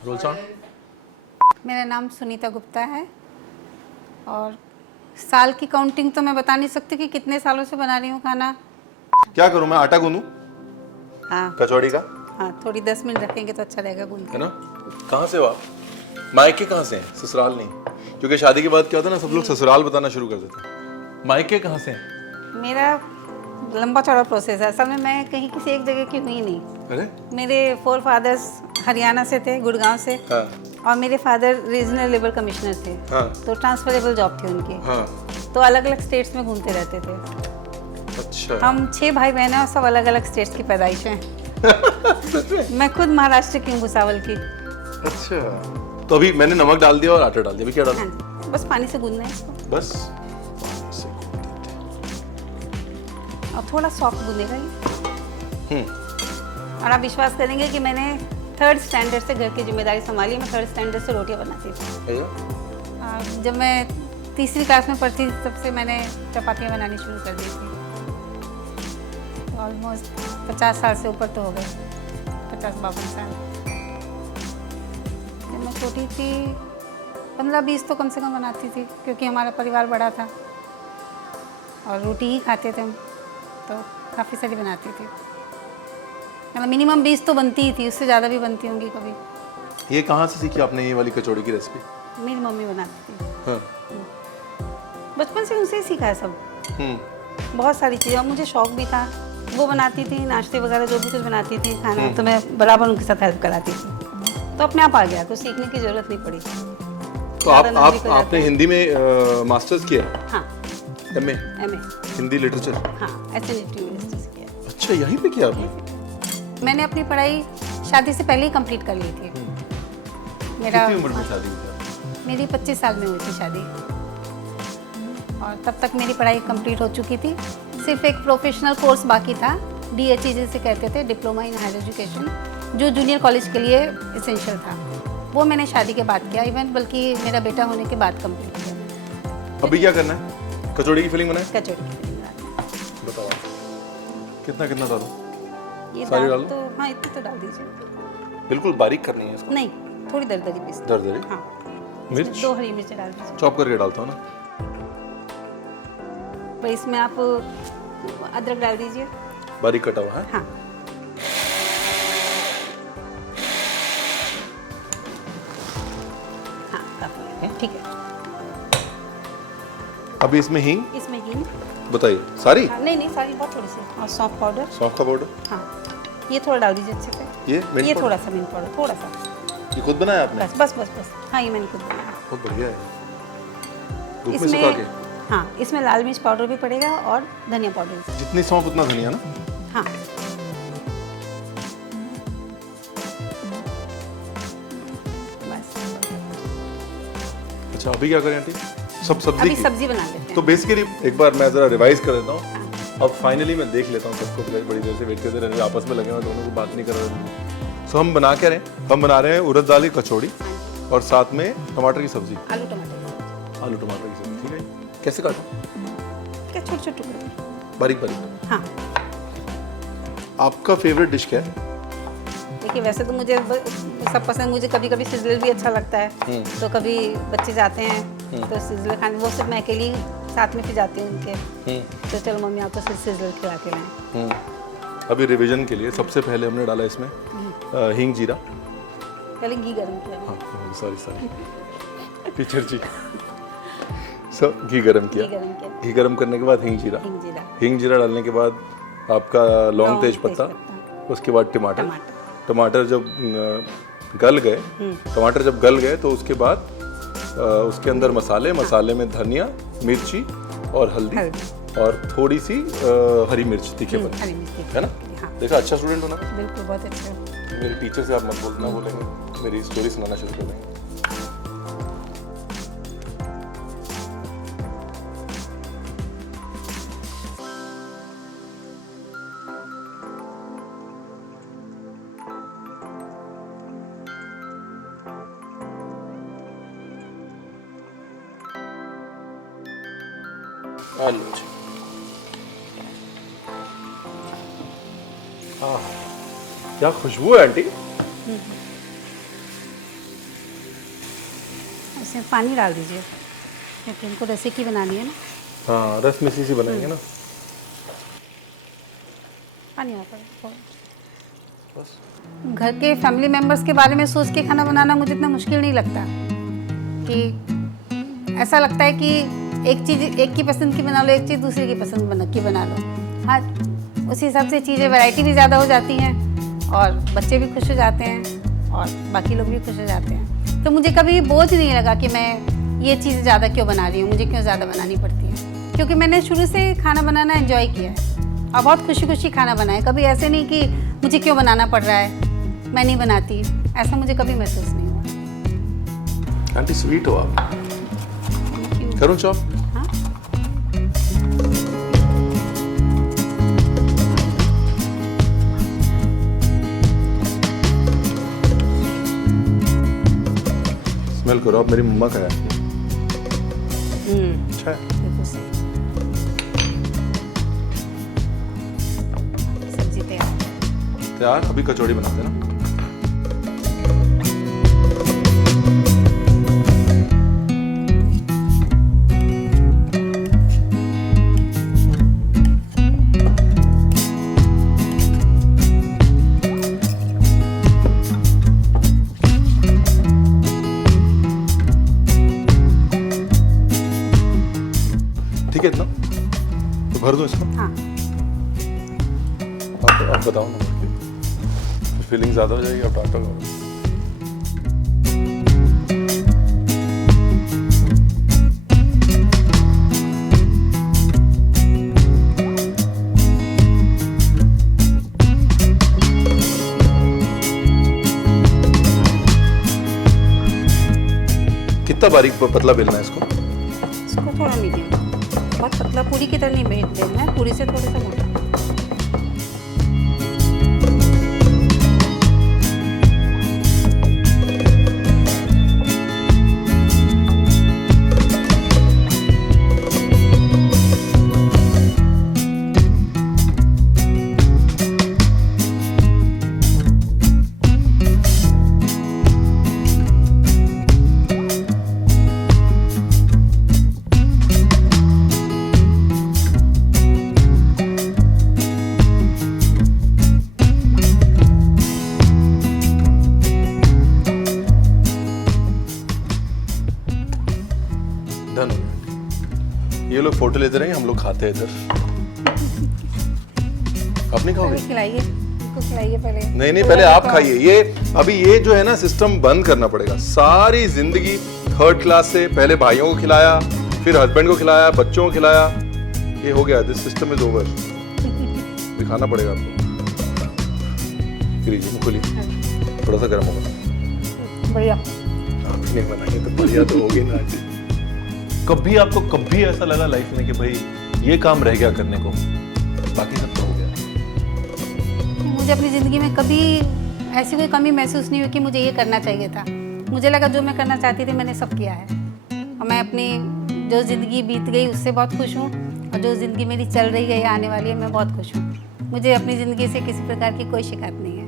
Role sound. मेरा नाम सुनीता गुप्ता है और साल की काउंटिंग तो मैं बता नहीं सकती कि कितने सालों से बना रही हूँ खाना। क्या करूं मैं, आटा गूंदूं हाँ कचौड़ी का, हाँ, थोड़ी 10 मिनट रखेंगे तो अच्छा रहेगा गूंद है के। ना। कहाँ से हो आप? मायके कहाँ से हैं, ससुराल नहीं? क्योंकि शादी के बाद क्या होता है ना, सब लोग ससुराल बताना शुरू कर देते हैं। मायके कहाँ से हैं? मेरा लंबा चौड़ा प्रोसेस है। असल में मैं कहीं किसी एक जगह की हुई नहीं। अरे मेरे 4 फादर्स हरियाणा से थे, गुड़गांव से, हाँ और मेरे फादर रीजनल लेबर कमिश्नर थे। हाँ तो ट्रांसफरेबल जॉब थी उनकी। हाँ। तो अलग अलग स्टेट्स में घूमते रहते थे। अच्छा हम 6 भाई बहन हैं और सब अलग अलग स्टेट्स की पैदाइश हैं। सच में? मैं खुद महाराष्ट्र की हूँ, भुसावल की। अच्छा, तो अभी मैंने नमक डाल दिया और आटा डाल दिया, अभी क्या डालूं? हाँ जी, बस पानी से गूंदना है इसको बस और थोड़ा सॉफ्ट गूंदेगा ये। और आप विश्वास करेंगे कि मैंने 3rd स्टैंडर्ड से घर की जिम्मेदारी संभाली। मैं 3rd स्टैंडर्ड से रोटियां बनाती थी। जब मैं 3री क्लास में पढ़ती थी तब से मैंने चपातियाँ बनानी शुरू कर दी थी। ऑलमोस्ट 50 साल से ऊपर तो हो गए, 50-52 साल। जब मैं छोटी थी 15-20 तो कम से कम बनाती थी, क्योंकि हमारा परिवार बड़ा था और रोटी ही खाते थे हम, तो काफ़ी सारी बनाती थी। मतलब मिनिमम 20 तो बनती ही थी, उससे ज़्यादा भी बनती होंगी कभी। ये कहाँ से सीखी आपने ये वाली कचौड़ी की रेसिपी? मेरी मम्मी बनाती थी, हाँ। बचपन से उनसे ही सीखा है सब। बहुत सारी चीज़ें, और मुझे शौक भी था। वो बनाती थी नाश्ते वगैरह, जो भी कुछ बनाती थी खाना, तो मैं बराबर उनके साथ हेल्प कराती थी। तो अपने आप आ गया, कुछ सीखने की ज़रूरत नहीं पड़ी। तो आपने हिंदी में मास्टर्स किया? हाँ, एमए एमए। हिंदी लिटरेचर? हाँ, एसएनटी यूनिवर्सिटी से किया। अच्छा, यहीं पे किया आपने? मैंने अपनी पढ़ाई शादी से पहले ही कंप्लीट कर ली थी। मेरा कितनी उम्र में शादी हुई? मेरी 25 साल में हुई थी शादी, और तब तक मेरी पढ़ाई कंप्लीट हो चुकी थी। सिर्फ एक प्रोफेशनल कोर्स बाकी था, DHE जिसे कहते थे, डिप्लोमा इन हायर एजुकेशन, जो जूनियर कॉलेज के लिए इसेंशियल था। वो मैंने शादी के बाद किया, इवन बल्कि मेरा बेटा होने के बाद कंप्लीट किया। अभी क्या करना है? कचौड़ी की फिलिंग बनाए? कचौड़ी की फिलिंग बनानी बताओ कितना कितना डालूं? है। ये सारी दाल डालो? तो हाँ, इतनी तो डाल दीजिए। बिल्कुल बारीक करनी है इसको? नहीं, थोड़ी दरदरी पीस। दरदरी? हाँ, मिर्च 2 हरी मिर्च डाल दीजिए। चॉप करके डालता हूँ ना। तो इसमें आप अदरक डाल दीजिए। बारीक कटा हुआ है? हाँ, हाँ, काफी है, ठीक है। अभी इसमें हींग इसमें हींग, बताइए सारी? हाँ, नहीं सारी, बहुत थोड़ी सी, और सौंफ पाउडर। सौंफ का पाउडर? हाँ, ये थोड़ा डाल दीजिए अच्छे से। ये मिंट ये पाउडर? थोड़ा सा मिंट पाउडर, थोड़ा सा, ये खुद बनाया आपने? बस बस बस बस। हाँ, ये मैंने खुद बनाया। बहुत बढ़िया है। धूप में सुखा के? हाँ, इसमें लाल मिर्च पाउडर भी पड़ेगा और धनिया पाउडर भी। जितनी सौंफ उतना धनिया ना? हाँ, बस। अच्छा, अभी क्या करें आंटी? सब सब्जी अभी की? सब्जी बना लेते तो हैं। बेसिकली एक बार मैं जरा रिवाइज कर देता हूँ। अब फाइनली मैं देख लेता हूँ सबको, बड़ी देर से वेट करते रहने, आपस में लगे हुए दोनों को बात नहीं कर रहे। सो हम बना क्या रहे हैं? हम बना रहे हैं उड़द दाल की कचौड़ी और साथ में टमाटर की सब्जी। आलू टमाटर। आलू टमाटर की सब्जी, ठीक है। कैसे काटूं? क्या छोटे छोटे टुकड़े? बारीक बारीक। हाँ, आपका फेवरेट डिश क्या है? देखिए वैसे तो मुझे सब पसंद। मुझे कभी कभी सिजलर भी अच्छा लगता है, तो कभी बच्चे जाते हैं तो सिजलर खाने, वो सिर्फ मैं अकेली साथ में फिर जाती हूँ उनके, तो चलो मम्मी आपको सिर्फ सिजलर खिला के लाएं। अभी रिवीजन के लिए सबसे पहले हमने डाला इसमें हींग जीरा। पहले घी गर्म किया। हाँ सॉरी टीचर जी। सो घी गरम किया। घी गर्म किया। घी गरम करने के बाद हींग जीरा। हींग जीरा। हींग जीरा डालने के बाद आपका लौंग तेज पत्ता, उसके बाद टमाटर। टमाटर जब गल गए, टमाटर जब गल गए तो उसके बाद उसके अंदर मसाले में धनिया, मिर्ची और हल्दी और थोड़ी सी हरी मिर्च, तीखे पत्ते, है ना? हाँ। देखा, अच्छा स्टूडेंट हो ना? बिल्कुल, बहुत अच्छा। मेरे टीचर से आप मत बोलना, बोलेंगे मेरी स्टोरी सुनाना शुरू कर देंगे। आलू जी। क्या खुशबू है आंटी। इसमें पानी डाल दीजिए क्योंकि इनको रसे की बनानी है ना। हाँ, रस मिसी सी बनाएंगे ना। पानी यहाँ पर। बस। घर के फैमिली मेम्बर्स के बारे में सोच के खाना बनाना मुझे इतना मुश्किल नहीं लगता कि ऐसा लगता है कि एक चीज़ एक की पसंद की बना लो, एक चीज़ दूसरे की पसंद की बना लो। हाँ, उसी हिसाब से चीज़ें वैरायटी भी ज़्यादा हो जाती हैं और बच्चे भी खुश हो जाते हैं और बाकी लोग भी खुश हो जाते हैं। तो मुझे कभी बोझ नहीं लगा कि मैं ये चीज़ ज़्यादा क्यों बना रही हूँ, मुझे क्यों ज़्यादा बनानी पड़ती है, क्योंकि मैंने शुरू से खाना बनाना एंजॉय किया है और बहुत खुशी खुशी खाना बनाया। कभी ऐसे नहीं कि मुझे क्यों बनाना पड़ रहा है, मैं नहीं बनाती, ऐसा मुझे कभी महसूस नहीं हुआ। आंटी स्वीट हो आप। करूँ चॉप? हाँ, स्मेल करो, आप मेरी मम्मा का है। अच्छा है। बिल्कुल सही। सब्जी तैयार। तो यार अभी कचौड़ी बनाते हैं ना। ठीक है इतना तो भर दो इसको। हाँ, आप बताओ ना, फिर फीलिंग ज़्यादा हो जाएगी। आप डांटो करो। कितना बारीक पतला बेलना है इसको? इसको थोड़ा मीडियम, बहुत पतला पूरी की तरह नहीं बेलना है, पूरी से थोड़ा सा मोटा। डन हो गया। ये लोग फोटो लेते रहेंगे, हम लोग खाते हैं इधर। आप नहीं खाओगे? पहले खिलाइए, इनको खिलाइए पहले। नहीं, पहले आप खाइए। ये अभी ये जो है ना सिस्टम बंद करना पड़ेगा। सारी जिंदगी थर्ड क्लास से पहले भाइयों को खिलाया, फिर हस्बैंड को खिलाया, बच्चों को खिलाया, ये हो गया। This system is over. दिखाना पड़ेगा आपको। लीजिए, खोलिए। थोड़ा सा गर्म होगा। बढ़िया। आप नहीं बनाएंगे तो बढ़िया तो होगी ना। कभी आपको कभी ऐसा लगा लाइफ में कि भाई ये काम रह गया करने को, बाकी सब तो हो गया? मुझे अपनी ज़िंदगी में कभी ऐसी कोई कमी महसूस नहीं हुई कि मुझे ये करना चाहिए था। मुझे लगा जो मैं करना चाहती थी मैंने सब किया है और मैं अपनी जो ज़िंदगी बीत गई उससे बहुत खुश हूँ और जो ज़िंदगी मेरी चल रही है या आने वाली है मैं बहुत खुश हूँ। मुझे अपनी ज़िंदगी से किसी प्रकार की कोई शिकायत नहीं है।